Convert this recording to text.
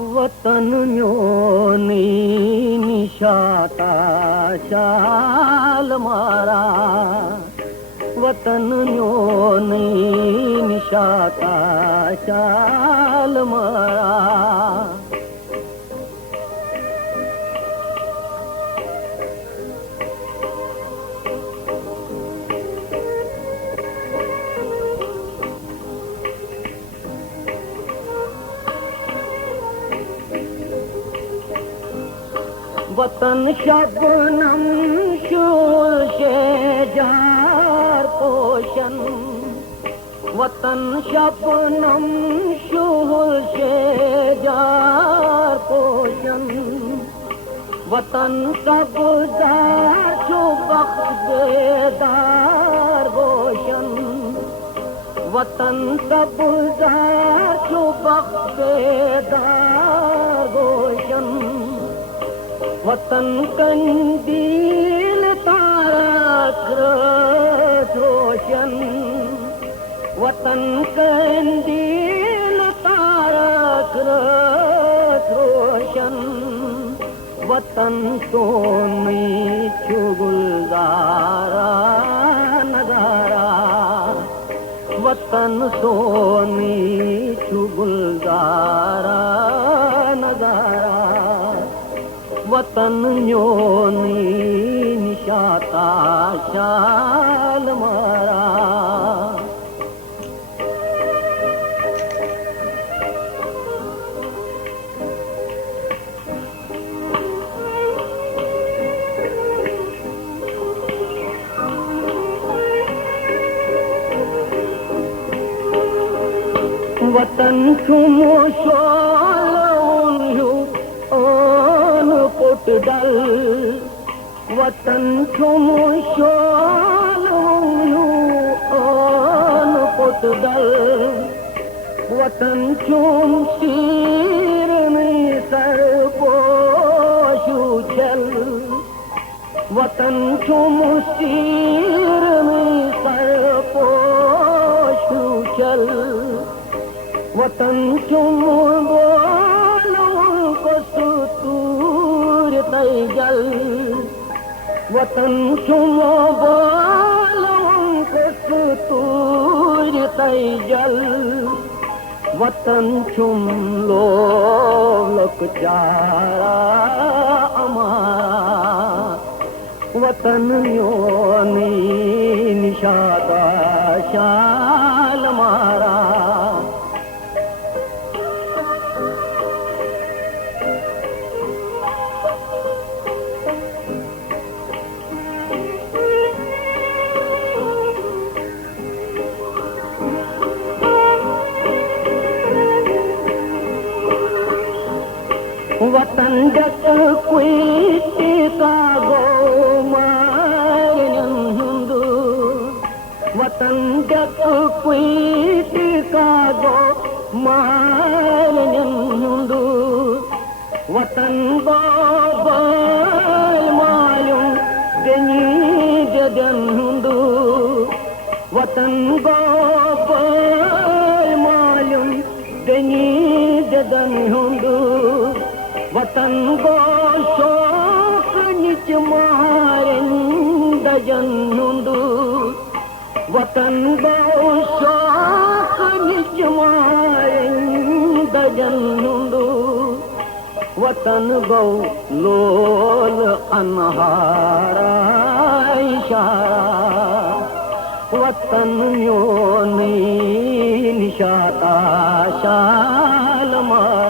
वतन न्योनी निशाता शाल मारा, वतन न्योनी निशाता शाल मारा। वतन शबनम शूल शेजार पोशन, वतन शबनम शूल शेजार पोशन, वतन सबदार शुबख्त बेदार गोशन, वतन सबदार शुबख्त बेदार गोशन, वतन कंदील तारक रोशन, वतन कंदील तारक रोशन, वतन सोनी गुलजारा नजारा, वतन सोनी गुलजारा नजारा, वतन न्योनी निशाता शाल मारा। वतन छुमो शोलू ओन पुटडल, वतन छुमो शोलू ओन पुटडल, वतन छुम शीर में सर पोशू चल, वतन छुम शीर में सर पोशू चल, वतन चुम बोलों को सुतूर तैजल, वतन चुम बोलों को सुतूर तैजल, वतन चुम लोग चारा अमारा, वतन योनी निशाता शाल मारा। वतन जत कोई का गो मारन हिंदू, वतन जत कोई का गो मारन हिंदू, वतन गो मालूम दनी जदन हिंदू, वतन गो मालूम दनी जदन हिंदू, वतन गो शोक निच मारन दजन हुंदू, वतन गो शोक निच मारन दजन हुंदू, वतन गो लोल अनहारा इशारा, वतन योनी निशाता शाल मारा।